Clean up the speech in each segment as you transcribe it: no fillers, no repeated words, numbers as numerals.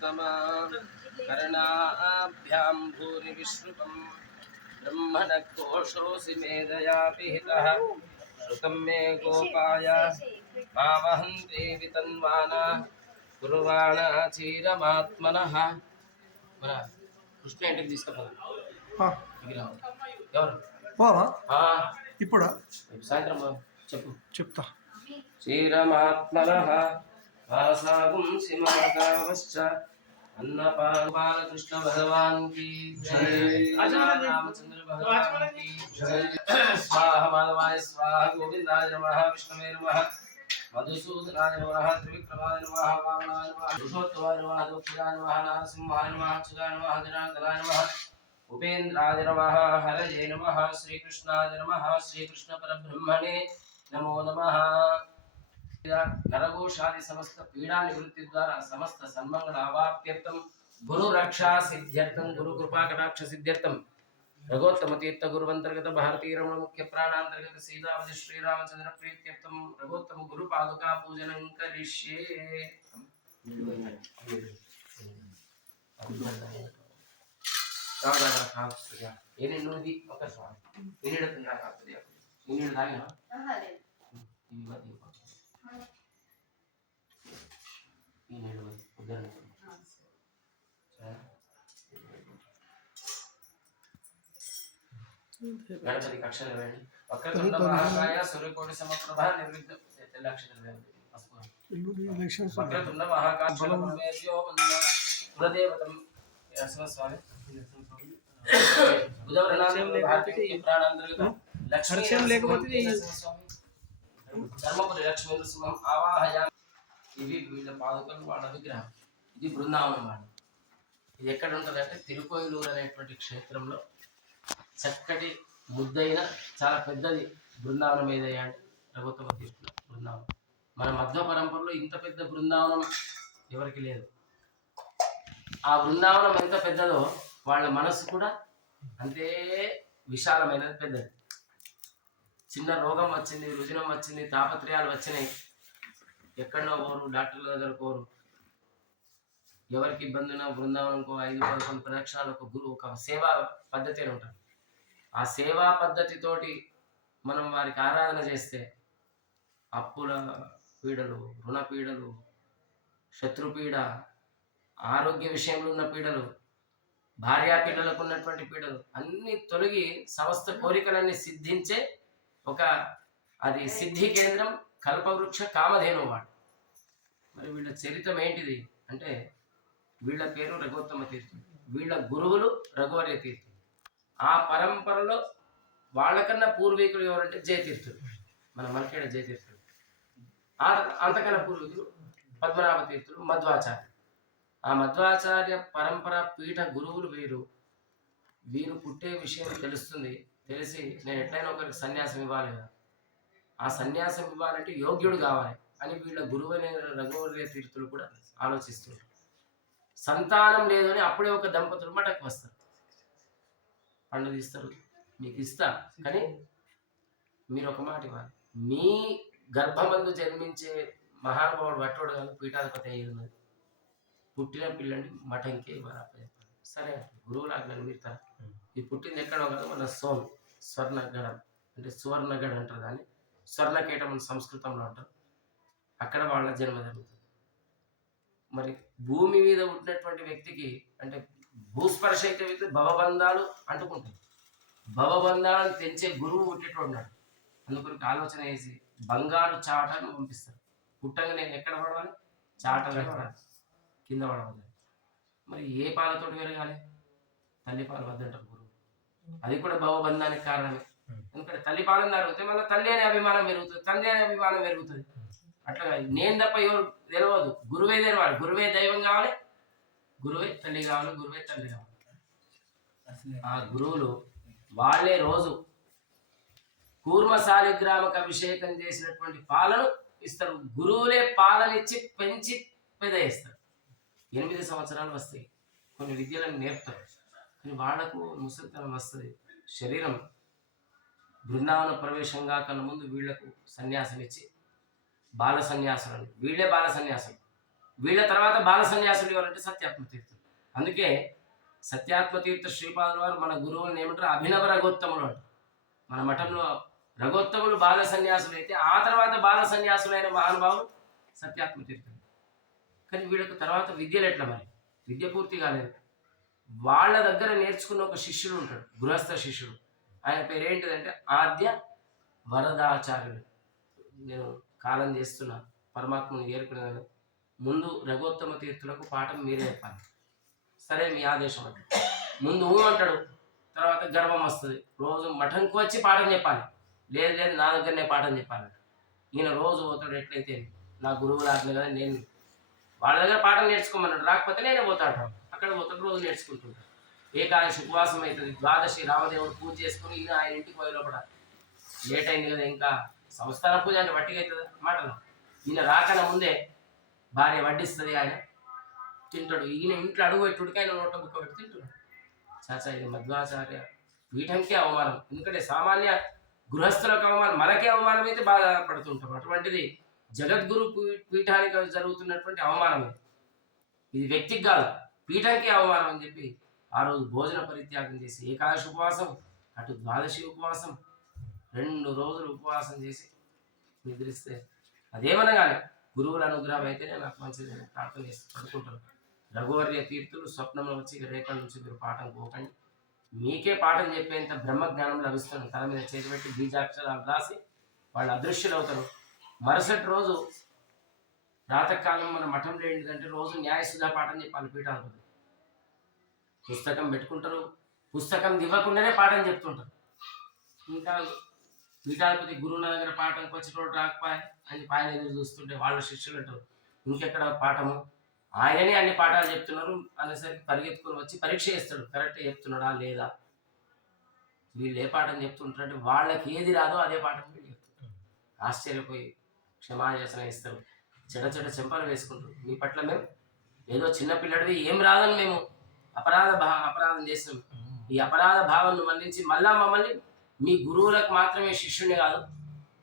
पुरुषोत्तमा कर्णाभ्यां भूरि विश्रुतं ब्रह्मण घोषोऽसि मेधया पिहितः श्रुतं मे गोपाय मावहन्ति वितन्वाना कुर्वाणा चीरमात्मनः మన కృష్ణ ఇంటికి తీసుకుపోదాం విగ్రహం ఎవరు బావా ఇప్పుడు సాయంత్రం చెప్పు చెప్తా శ్రీరమాత్మనః వాసాగుం సిమాకావశ్చ అన్నపాలకృష్ణ భగవాన్ की जय रामचंद्र भगवान की जय स्वाहा माधवाय स्वाहा गोविंदाय नमः विष्णवे नमः मधुसूदनाय नमः त्रिविक्रमाय नमः वामनाय नमः पुरुषोत्तमाय नमः दुःखिदाय नमः नरसिंहाय नमः अच्युताय नमः जनार्दनाय नमः उपेन्द्राय नमः हरये नमः श्रीकृष्णाय नमः श्रीकृष्ण परब्रह्मणे नमो नमः नरघोषादि समस्त पीड़ा निवृत्ति द्वारा समस्त सन्मंगल अवाप्त्यर्थम गुरु रक्षा सिद्ध्यर्थम गुरु कृपा कटाक्ष सिद्ध्यर्थम रघोत्तम तीर्थ गुरुवंतर्गत भारतीय रमण मुख्य प्राणांतर्गत सीतावति श्री रामचंद्र प्रीत्यर्थम रघोत्तम गुरु पादुका पूजनं करिष्ये ಏನೇನುದಿ ಅವಕಾಶ ಏನಿಡುತ್ತೆ ಆಗ್ತದೆ ಏನಿಡುದಾಗ ಏನೇಳುವುದು ಉದಾಹರಣೆ ಗಣಪತಿ ಅಕ್ಷರ ಬೇಡಿ ವಕ್ರತುಂಡ ಮಹಾಕಾಯ ಸೂರ್ಯಕೋಟಿ ಸಮಪ್ರಭಾ ನಿರ್ವಿಘ್ನ ಎಲ್ಲ ಅಕ್ಷರ ವಕ್ರತುಂಡ ಮಹಾಕಾಯ ಫಲಮೇಭ್ಯೋ ವಂದನ ಕುಲದೇವತಂ ಸ್ವಾಮಿ ధర్మపురి లక్ష్మీ సింహం ఆవాహయా ఇవి వీళ్ళ పాదుకలు వాళ్ళ విగ్రహం ఇది బృందావనం వాడు ఇది ఎక్కడ ఉంటుందంటే తిరుకోయిలూరు అనేటువంటి క్షేత్రంలో చక్కటి ముద్దైన చాలా పెద్దది బృందావనం ఏదయ్యా అంటే రఘుత్తమ తీర్థుల బృందావనం మన మధ్వ పరంపరలో ఇంత పెద్ద బృందావనం ఎవరికి లేదు ఆ బృందావనం ఎంత పెద్దదో వాళ్ళ మనసు కూడా అంతే విశాలమైనది పెద్దది చిన్న రోగం వచ్చింది రుజునం వచ్చింది తాపత్రయాలు వచ్చినాయి ఎక్కడో పోరు డాక్టర్ల దగ్గర పోరు ఎవరికి ఇబ్బంది ఉన్నా బృందావనంకో 5-11 ప్రదక్షిణాలు ఒక గురువు ఒక సేవా పద్ధతి అని ఉంటుంది ఆ సేవా పద్ధతితోటి మనం వారికి ఆరాధన చేస్తే అప్పుల పీడలు రుణ పీడలు శత్రుపీడ ఆరోగ్య విషయంలో ఉన్న పీడలు భార్యా పిల్లలకు ఉన్నటువంటి పీడలు అన్ని తొలగి సమస్త కోరికలన్నీ సిద్ధించే ఒక అది సిద్ధి కేంద్రం కల్పవృక్ష కామధేను వాడు మరి వీళ్ళ చరిత్రం ఏంటిది అంటే వీళ్ళ పేరు రఘోత్తమ తీర్థుడు వీళ్ళ గురువులు రఘువర్య తీర్థుడు ఆ పరంపరలో వాళ్ళకన్నా పూర్వీకులు ఎవరంటే జయతీర్థుడు మన మనకేడ జయతీర్థుడు అంతకన్నా పూర్వీకులు పద్మనాభ తీర్థుడు మధ్వాచార్య ఆ మధ్వాచార్య పరంపర పీఠ గురువులు వీరు పుట్టే విషయం తెలుస్తుంది తెలిసి నేను ఎట్లయినా ఒకరికి సన్యాసం ఇవ్వాలి కదా ఆ సన్యాసం ఇవ్వాలంటే యోగ్యుడు కావాలి అని వీళ్ళ గురువైన రఘువర్య తీర్థులు కూడా ఆలోచిస్తున్నారు సంతానం లేదు అని అప్పుడే ఒక దంపతులు మటకు వస్తారు పండు తీస్తారు మీకు ఇస్తా కానీ మీరు ఒక మాట ఇవ్వాలి మీ గర్భమందు జన్మించే మహానుభావుడు వట్టోడు కాదు పీఠాధిపతి అయ్యేది పుట్టిన పిల్లని మఠంకే ఇవ్వాలి సరే గురువులు ఆజ్ఞను మీరుతారు ఇది పుట్టింది ఎక్కడో కాదు మన స్వర్ణగడం అంటే సువర్ణగడ్ అంటారు దాన్ని స్వర్ణకేటం అని సంస్కృతంలో అంటారు అక్కడ వాళ్ళ జన్మ జరుగుతుంది మరి భూమి మీద ఉన్నటువంటి వ్యక్తికి అంటే భూస్పర్శ అయితే వ్యక్తి భవబంధాలు అంటుకుంటాయి భవబంధాలను తెంచే గురువు పుట్టేటోడు ఉన్నాడు అందుకొరకు ఆలోచన వేసి బంగారు చాటను పంపిస్తారు పుట్టంగా నేను ఎక్కడ పడవాలి చాటలు పడాలి కింద పడవద్దు మరి ఏ పాలతోటి పెరగాలి తల్లి పాలు వద్దంటారు గురువు అది కూడా భవబంధానికి కారణమే ఎందుకంటే తల్లి పాలను అడిగితే మళ్ళీ తల్లి అనే అభిమానం పెరుగుతుంది తండ్రి అనే అభిమానం పెరుగుతుంది అట్లా నేను తప్ప ఎవరు తెలియదు గురువే తెలవాలి గురువే దైవం కావాలి గురువే తల్లి కావాలి గురువే తండ్రి కావాలి ఆ గురువులు వాళ్ళే రోజు కూర్మ శాలిగ్రామకు అభిషేకం చేసినటువంటి పాలను ఇస్తారు గురువులే పాలనిచ్చి పెంచి పెద్ద చేస్తారు 8 సంవత్సరాలు వస్తాయి కొన్ని విద్యలను నేర్పుతారు కానీ వాళ్లకు ముసలితనం వస్తుంది శరీరం బృందావన ప్రవేశంగా కన్నా ముందు వీళ్లకు సన్యాసం ఇచ్చి బాల సన్యాసులు వీళ్ళే బాల సన్యాసులు వీళ్ళ తర్వాత బాల సన్యాసులు ఎవరంటే సత్యాత్మతీర్థులు. అందుకే సత్యాత్మతీర్థ శ్రీపాదుల వారు మన గురువులను ఏమంటారు, అభినవ రఘోత్తములు అంటారు. మన మఠంలో రఘోత్తములు బాల సన్యాసులు అయితే ఆ తర్వాత బాల సన్యాసులైన మహానుభావులు సత్యాత్మతీర్థులు. కానీ వీళ్ళకు తర్వాత విద్యలు ఎట్లా మరి? విద్య పూర్తి కాలేదు. వాళ్ళ దగ్గర నేర్చుకున్న ఒక శిష్యుడు ఉంటాడు, గృహస్థ శిష్యుడు. ఆయన పేరు ఏంటిదంటే ఆద్య వరదాచార్యుడు. నేను కాలం చేస్తున్నా, పరమాత్మను ఏర్పడిన ముందు రఘోత్తమ తీర్థులకు పాఠం మీరే చెప్పాలి. సరే మీ ఆదేశం అంటే ముందు అంటాడు, తర్వాత గర్వం వస్తుంది. రోజు మఠంకి వచ్చి పాఠం చెప్పాలి. లేదు లేదు నా దగ్గరనే పాఠం చెప్పాలి. ఈయన రోజు పోతాడు, ఎట్లయితే నా గురువు రాజులు కదా, నేను వాళ్ళ దగ్గర పాఠం నేర్చుకోమన్నాడు. రాకపోతే నేనే పోతాడు, అక్కడ పోతాడు, రోజు నేర్చుకుంటుంటాడు. ఏకాదశి ఉపవాసం అవుతుంది, ద్వాదశి రామదేవుడు పూజ చేసుకుని ఈయన ఆయన ఇంటికి పోయి లోపల లేట్ అయింది కదా, ఇంకా సంస్థాన పూజ అంటే వట్టిగా అవుతుంది మాటలు. ఈయన రాకన ముందే భార్య వడ్డిస్తుంది, ఆయన తింటాడు. ఈయన ఇంట్లో అడుగు పెట్టుడికి ఆయన నోట బుక్క పెట్టి తింటున్నాడు. చాచా ఇది మధ్వాచార్య పీఠంకే అవమానం. ఎందుకంటే సామాన్య గృహస్థులకు అవమానం, మనకే అవమానం అయితే బాధపడుతుంటాం. అటువంటిది జగద్గురు పీఠానికి జరుగుతున్నటువంటి అవమానం. ఇది వ్యక్తికి కాదు, పీఠంకే అవమానం అని చెప్పి ఆ రోజు భోజన పరిత్యాగం చేసి ఏకాదశి ఉపవాసం, అటు ద్వాదశి ఉపవాసం, 2 రోజులు ఉపవాసం చేసి నిద్రిస్తే అదేమన్నా కానీ గురువుల అనుగ్రహం అయితేనే నాకు మంచిది ప్రార్థన చేసి పడుకుంటాను. రఘువర్య తీర్థులు స్వప్నంలో వచ్చి రేపటి నుంచి మీరు పాఠం పోకండి, మీకే పాఠం చెప్పేంత బ్రహ్మజ్ఞానం లభిస్తుంది. తల మీద చేతి పెట్టి బీజాక్షరాలు రాసి వాళ్ళు అదృశ్యులు అవుతారు. మరుసటి రోజు ప్రాతకాలం మన మఠంలో ఏంటిదంటే రోజు న్యాయసుధా పాఠం చెప్పాలి. పీఠాధిపతి పుస్తకం పెట్టుకుంటారు, పుస్తకం ఇవ్వకుండానే పాఠం చెప్తుంటారు. ఇంకా పీఠాధిపతి గురువు నా దగ్గర పాఠంకి వచ్చేటోడు రాకపోయా అని పైన ఎదురు చూస్తుంటే వాళ్ళ శిష్యులు అంటారు, ఇంకెక్కడ పాఠము, ఆయననే అన్ని పాఠాలు చెప్తున్నారు అనేసరికి పరిగెత్తుకొని వచ్చి పరీక్ష చేస్తాడు, కరెక్ట్గా చెప్తున్నాడా లేదా. వీళ్ళు ఏ పాఠం చెప్తుంటారంటే వాళ్ళకి ఏది రాదో అదే పాఠం వీళ్ళు చెప్తుంటారు. ఆశ్చర్యపోయి క్షమాయాసన ఇస్తారు, చెడ చెంపలు వేసుకుంటారు. మీ పట్ల మేము ఏదో చిన్నపిల్లడివి, ఏం రాదని మేము అపరాధం చేసినాం. ఈ అపరాధ భావాన్ని మన్నించి మళ్ళా మమ్మల్ని మీ గురువులకు మాత్రమే శిష్యునే కాదు,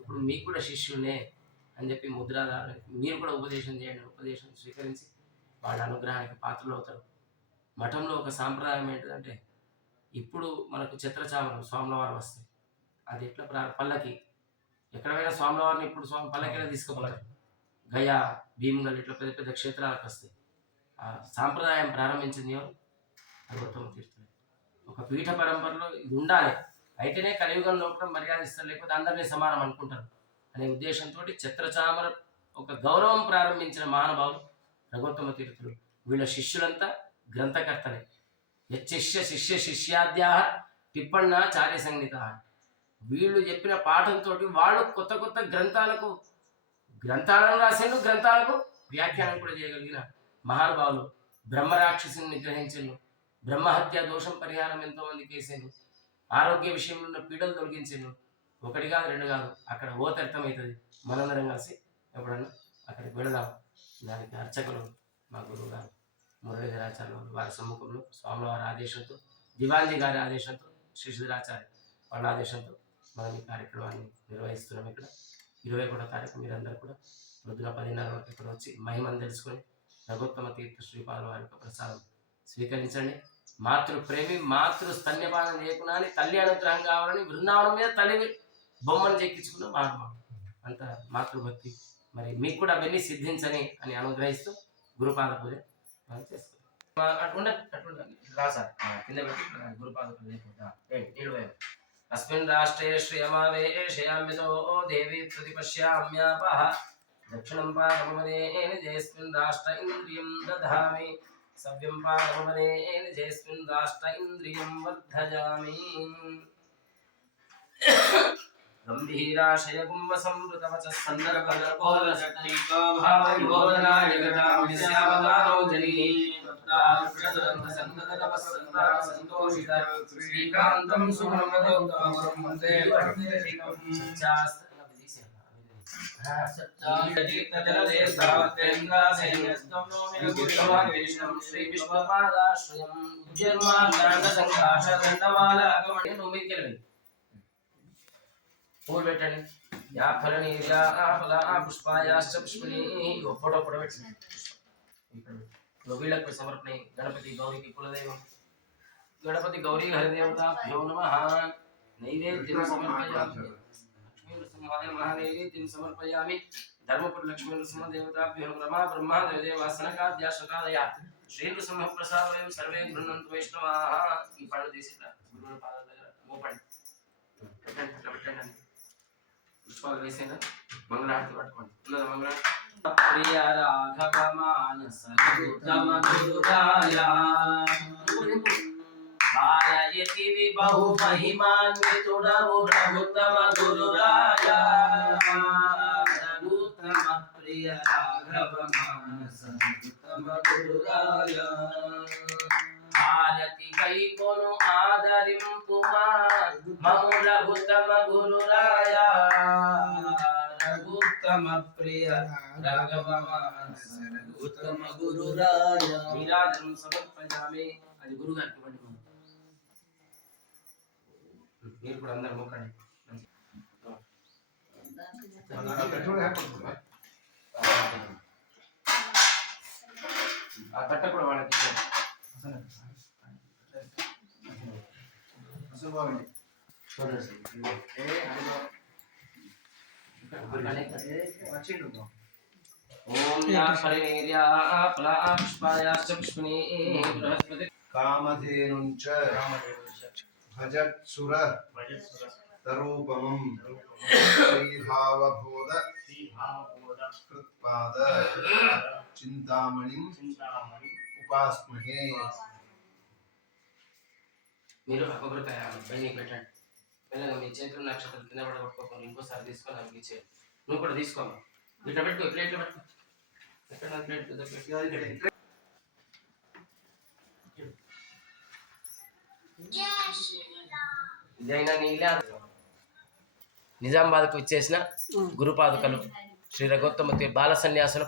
ఇప్పుడు మీకు కూడా శిష్యునే అని చెప్పి ముద్రాధారణ మీరు కూడా ఉపదేశం చేయండి. ఉపదేశం స్వీకరించి వాళ్ళ అనుగ్రహానికి పాత్రలు అవుతారు. మఠంలో ఒక సాంప్రదాయం ఏంటంటే ఇప్పుడు మనకు ఛత్రచామరం స్వామివారు వస్తాయి, అది ఎట్లా పల్లకి ఎక్కడైనా స్వామివారిని ఇప్పుడు స్వామి పల్లకిలో తీసుకుపోతారు. గయా భీమగల్ ఇట్లా పెద్ద పెద్ద క్షేత్రాలకు వస్తాయి. ఆ సాంప్రదాయం ప్రారంభించింది రఘోత్తమ తీర్థులు. ఒక పీఠ పరంపరలో ఇది ఉండాలి, అయితేనే కలియుగం లోపల మర్యాద ఇస్తారు, లేకపోతే అందరినీ సమానం అనుకుంటారు అనే ఉద్దేశంతో ఛత్రచామర ఒక గౌరవం ప్రారంభించిన మహానుభావులు రఘోత్తమ తీర్థులు. వీళ్ళ శిష్యులంతా గ్రంథకర్తలే. శిష్య శిష్యాద్యా టిప్పణ చార్య సంగీత. వీళ్ళు చెప్పిన పాఠంతో వాళ్ళు కొత్త కొత్త గ్రంథాలను రాసిండు, గ్రంథాలకు వ్యాఖ్యానం కూడా చేయగలిగిన మహానుభావులు. బ్రహ్మరాక్షసుని నిగ్రహించిండు, బ్రహ్మహత్య దోషం పరిహారం ఎంతో మందికి వేసిండు, ఆరోగ్య విషయంలో ఉన్న పీడలు తొలగించిండు. 1 కాదు 2 కాదు, అక్కడ అర్థమవుతుంది. మనందరం కలిసి ఎప్పుడన్నా అక్కడికి వెళదాం. దానికి అర్చకులు మా గురువు గారు మురళీధరాచార్య వారి సమ్ముఖంలో స్వామివారి ఆదేశంతో, దివాంజీ గారి ఆదేశంతో, శ్రీధరాచార్య వాళ్ళ ఆదేశంతో మనం ఈ కార్యక్రమాన్ని నిర్వహిస్తున్నాం. ఇక్కడ 21వ తారీఖు మీరందరూ కూడా పొద్దున 10:30 వరకు ఇక్కడ వచ్చి మహిమను తెలుసుకొని రఘోత్తమ తీర్థ శ్రీపాదుల వారి యొక్క ప్రసాదం స్వీకరించండి. మాతృప్రేమి, మాతృ స్తన్యపానం చేయకుండా తల్లి అనుగ్రహం కావాలని బృందావనం మీద తల్లి బొమ్మను చెక్కించుకున్న మహాత్మాడు. అంత మాతృభక్తి. మరి మీకు కూడా అవన్నీ సిద్ధించని అని అనుగ్రహిస్తూ గురుపాద పూజ మనం చేస్తాం. అట్లా రాసారు కింద పెట్టి గురుపాద పూజ. अस्मिन् राष्ट्रे श्रियमावेशयाम्यतो देवी प्रतिपश्याम्यापः दक्षिणं पादपवनेन जयस्मिन् राष्ट्र इन्द्रियं दधामि सव्यं पादपवनेन जयस्मिन् राष्ट्र इन्द्रियं वर्धयामि गम्भीराशय कुम्भसंवृतवचः सन्दर्भगर्भोदशक्तिको भावविबोधनाय गतामिस्यावतारो जनी संतोषित श्रीकान्तं सुमनमदोत्तमं वन्दे श्री विश्वपादाश्रयं उद्यन्मार्गाण्डसङ्घाषदण्डमालागमणिं फूल పెట్టండి. యా ఫలనీర్యా ఫలా పుష్పాయాశ్చ పుష్పిణీ. फोटो ఇక్కడ వీళ్ళకు సమర్పణ గణపతి గౌరికి కులదైవం గణపతి గౌరీ హరిదేవతాభ్యో నమః నైవేద్యం సమర్పయామి లక్ష్మీ నృసింహాయ మహానైవేద్యం సమర్పయామి ధర్మపురి లక్ష్మీ నృసింహ దేవతాభ్యో రమా బ్రహ్మ దేవదేవాసనకాద్య శకాదయ శ్రీ నృసింహ ప్రసాదయం సర్వే గృహంతు వైష్ణవాః. ఈ పళ్ళు తీసిట్లా గురువుల పాదాల దగ్గర మోపండి పెట్టండి, ఇట్లా పెట్టండి. పుష్పాలు వేసేనా మంగళారతి పట్టుకోండి. ఉన్నదా మంగళారతి? ప్రియ రాఘవ మానస ఉత్తమ గురురాయ భారయతి విబహు మహిమాన్వితుడవు రఘుత్తమ గురురాయ రఘుత్తమ ప్రియ రాఘవ మానస ఉత్తమ గురురాయ ఆరతి వైకొను ఆదరింపుమా మము రఘుత్తమ గురురాయ రఘుత్తమ ప్రియ రాఘవ మానస రఘుత్తమ గురురాయ నీరాజనం సమర్పయామి. అది గురుగారికి ఇవ్వండి. మీరు కూడా అందరు మొక్కండి. ఆ తట్ట కూడా వాళ్ళకి కామధేనుంచ భజత్సుర తరూపమం శ్రీభావబోధ కృత్పాద చింతామణిం ఉపాస్మహే. మీరు కొబ్బరికాయ పైన పెట్టండి. పిల్లలు మీ చేతులు నక్షత్రం కింద పడగొట్టుకోకుండా ఇంకోసారి తీసుకొని నాకు ఇచ్చేది. నువ్వు కూడా తీసుకోమా. ఇట్లా పెట్టుకో, ప్లేట్లో పెట్టుకో. ఎక్కడ ప్లేట్ పెద్ద ప్లేట్. ఇదైనా నీళ్ళే. నిజామాబాద్కు ఇచ్చేసిన గురుపాదుకలు శ్రీ రఘోత్తమ బాల సన్యాసులు.